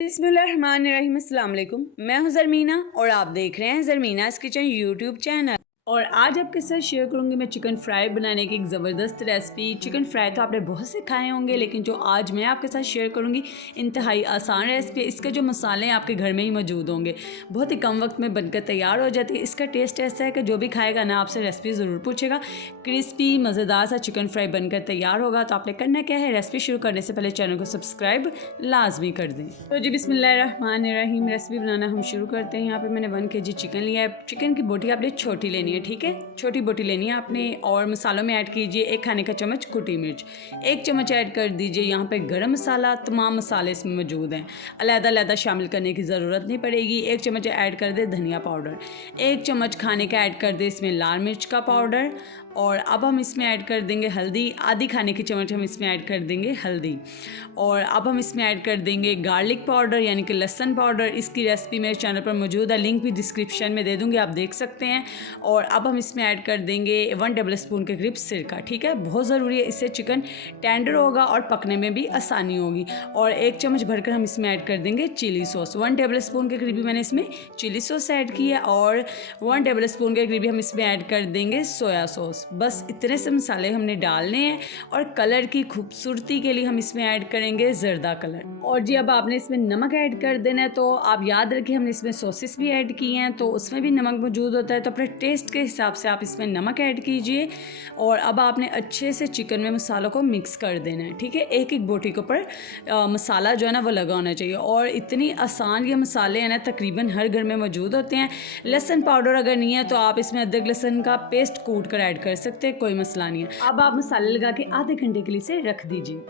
बिस्मिल्लाहिर्रहमानिर्रहीम, अस्सलाम वालेकुम। मैं हूं ज़रमीना और आप देख रहे हैं ज़रमीनास किचन यूट्यूब चैनल। और आज आपके साथ शेयर करूंगी मैं चिकन फ्राई बनाने की एक ज़बरदस्त रेसिपी। चिकन फ्राई तो आपने बहुत से खाए होंगे, लेकिन जो आज मैं आपके साथ शेयर करूंगी इंतहाई आसान रेसिपी। इसके जो मसाले हैं आपके घर में ही मौजूद होंगे, बहुत ही कम वक्त में बनकर तैयार हो जाती है। इसका टेस्ट ऐसा है कि जो भी खाएगा ना आपसे रेसिपी ज़रूर पूछेगा। क्रिस्पी मज़ेदार सा चिकन फ्राई बनकर तैयार होगा। तो आपने करना क्या है, रेसिपी शुरू करने से पहले चैनल को सब्सक्राइब लाजमी कर दें। तो जी बिस्मिल्लाहिर्रहमानिर्रहीम, रेसिपी बनाना हम शुरू करते हैं। यहाँ पे मैंने 1 kg चिकन लिया है। चिकन की बोटी आपने छोटी लेनी है, ठीक है, छोटी बोटी लेनी है आपने। और मसालों में ऐड कीजिए 1 खाने का चम्मच कुटी मिर्च, 1 चम्मच ऐड कर दीजिए यहाँ पे गरम मसाला। तमाम मसाले इसमें मौजूद हैं, अलग-अलग शामिल करने की ज़रूरत नहीं पड़ेगी। 1 चम्मच ऐड कर दे धनिया पाउडर, 1 चम्मच खाने का ऐड कर दे इसमें लाल मिर्च का पाउडर। और अब हम इसमें ऐड कर देंगे हल्दी, आधी खाने की चम्मच हम इसमें ऐड कर देंगे हल्दी। और अब हम इसमें ऐड कर देंगे गार्लिक पाउडर यानी कि लहसुन पाउडर। इसकी रेसिपी मेरे चैनल पर मौजूद है, लिंक भी डिस्क्रिप्शन में दे दूँगी, आप देख सकते हैं। और अब हम इसमें ऐड कर देंगे 1 टेबलस्पून के करीब सिरका, ठीक है, बहुत ज़रूरी है, इससे चिकन टेंडर होगा और पकने में भी आसानी होगी। और 1 चम्मच भरकर हम इसमें ऐड कर देंगे चिली सॉस। 1 टेबलस्पून के करीब मैंने इसमें चिली सॉस ऐड की है। और 1 टेबलस्पून के करीब हम इसमें ऐड कर देंगे सोया सॉस। बस इतने से मसाले हमने डालने हैं। और कलर की खूबसूरती के लिए हम इसमें ऐड करेंगे ज़र्दा कलर। और जी अब आपने इसमें नमक ऐड कर देना है। तो आप याद रखिए हमने इसमें सॉसेस भी ऐड किए हैं, तो उसमें भी नमक मौजूद होता है, तो अपने टेस्ट के हिसाब से आप इसमें नमक ऐड कीजिए। और अब आपने अच्छे से चिकन में मसालों को मिक्स कर देना है, ठीक है। एक एक बोटी के ऊपर मसाला जो है ना वो लगा होना चाहिए। और इतनी आसान ये मसाले हैं ना, तकरीबन हर घर में मौजूद होते हैं। लहसुन पाउडर अगर नहीं है तो आप इसमें अदरक लहसुन का पेस्ट कूट कर ऐड कर सकते हैं, कोई मसला नहीं है। अब आप मसाले लगा के आधे घंटे के लिए इसे रख दीजिए,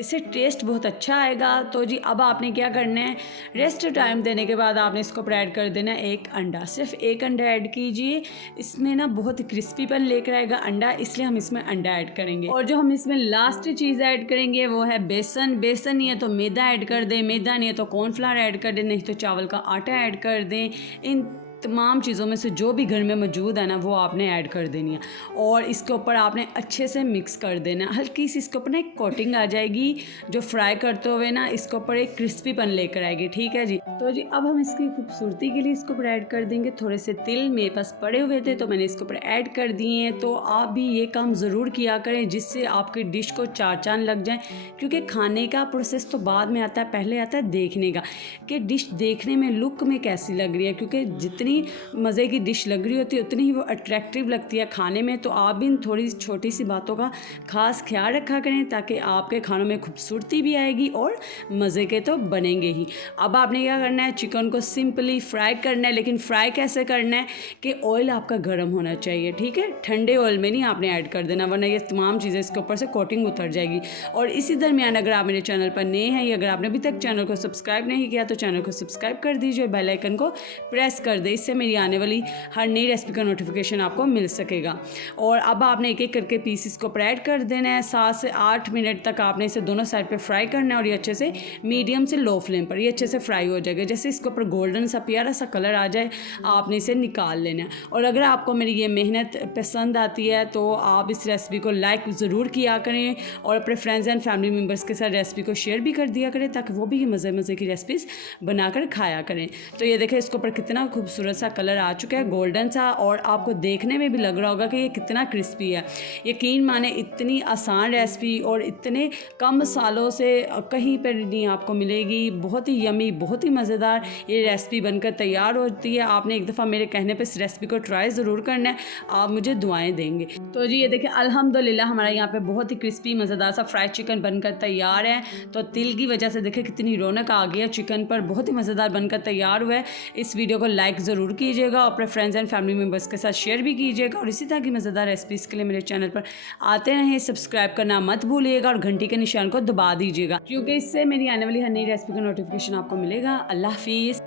इससे टेस्ट बहुत अच्छा आएगा। तो जी अब आपने क्या करना है, रेस्ट टाइम देने के बाद आपने इसको ऐड कर देना है 1 अंडा। सिर्फ 1 अंडा ऐड कीजिए, इसमें ना बहुत क्रिस्पीपन लेकर आएगा अंडा, इसलिए हम इसमें अंडा ऐड करेंगे। और जो हम इसमें लास्ट चीज़ ऐड करेंगे वो है बेसन। बेसन नहीं है तो मैदा ऐड कर दें, मैदा नहीं है तो कॉर्नफ्लावर ऐड कर दें, नहीं तो चावल का आटा ऐड कर दें। इन तमाम चीज़ों में से जो भी घर में मौजूद है ना वो आपने ऐड कर देनी है। और इसके ऊपर आपने अच्छे से मिक्स कर देना है। हल्की सी इसके ऊपर ना एक कोटिंग आ जाएगी जो फ्राई करते हुए ना इसके ऊपर एक क्रिस्पीपन लेकर आएगी, ठीक है जी। तो जी अब हम इसकी खूबसूरती के लिए इसके ऊपर ऐड कर देंगे थोड़े से तिल। मेरे पास पड़े हुए थे तो मैंने इसके ऊपर ऐड कर दिए हैं। तो आप भी ये काम ज़रूर किया करें जिससे आपकी डिश को 4 चांद लग जाए, क्योंकि खाने का प्रोसेस तो बाद में आता है, पहले आता है देखने का कि डिश देखने में लुक में कैसी लग रही है। क्योंकि जितनी मज़े की डिश लग रही होती है उतनी ही वो अट्रैक्टिव लगती है खाने में। तो आप भी इन थोड़ी छोटी सी बातों का खास ख्याल रखा करें ताकि आपके खानों में खूबसूरती भी आएगी और मज़े के तो बनेंगे ही। अब आपने क्या करना है, चिकन को सिंपली फ्राई करना है। लेकिन फ्राई कैसे करना है कि ऑयल आपका गर्म होना चाहिए, ठीक है, ठंडे ऑयल में नहीं आपने ऐड कर देना, वरना ये तमाम चीज़ें इसके ऊपर से कोटिंग उतर जाएगी। और इसी दरमियान अगर आप मेरे चैनल पर नए हैं या अगर आपने अभी तक चैनल को सब्सक्राइब नहीं किया तो चैनल को सब्सक्राइब कर दीजिए, बेल आइकन को प्रेस कर दे, इससे मेरी आने वाली हर नई रेसिपी का नोटिफिकेशन आपको मिल सकेगा। और अब आपने एक एक करके पीसेस को ऐड कर देना है। 7 से 8 मिनट तक आपने इसे दोनों साइड पे फ्राई करना है। और ये अच्छे से मीडियम से लो फ्लेम पर ये अच्छे से फ्राई हो जाएगा। जैसे इसके ऊपर गोल्डन सा प्यारा सा कलर आ जाए आपने इसे निकाल लेना है। और अगर आपको मेरी ये मेहनत पसंद आती है तो आप इस रेसिपी को लाइक ज़रूर किया करें और अपने फ्रेंड्स एंड फैमिली मेम्बर्स के साथ रेसिपी को शेयर भी कर दिया करें ताकि वो भी ये मज़े मज़े की रेसिपीज़ बनाकर खाया करें। तो ये देखें इसके ऊपर कितना खूबसूरत सा कलर आ चुका है, गोल्डन सा, और आपको देखने में भी लग रहा होगा कि ये कितना क्रिस्पी है। यकीन माने इतनी आसान रेसिपी और इतने कम मसालों से कहीं पर नहीं आपको मिलेगी। बहुत ही यमी, बहुत ही मज़ेदार ये रेसिपी बनकर तैयार होती है। आपने एक दफ़ा मेरे कहने पर इस रेसिपी को ट्राई ज़रूर करना है, आप मुझे दुआएं देंगे। तो जी ये देखें अल्हम्दुलिल्लाह हमारा यहाँ पे बहुत ही क्रिस्पी मज़ेदार सा फ्राइड चिकन बनकर तैयार है। तो तिल की वजह से देखें कितनी रौनक आ गई है चिकन पर, बहुत ही मज़ेदार बनकर तैयार हुआ है। इस वीडियो को लाइक ज़रूर कीजिएगा, अपने फ्रेंड्स एंड फैमिली मेम्बर्स के साथ शेयर भी कीजिएगा। और इसी तरह की मज़ेदार रेसिपीज़ के लिए मेरे चैनल पर आते रहें, सब्सक्राइब करना मत भूलिएगा और घंटी के निशान को दबा दीजिएगा, क्योंकि इससे मेरी आने वाली हर नई रेसिपी का नोटिफिकेशन आपको मिलेगा। अल्लाह हाफिज़।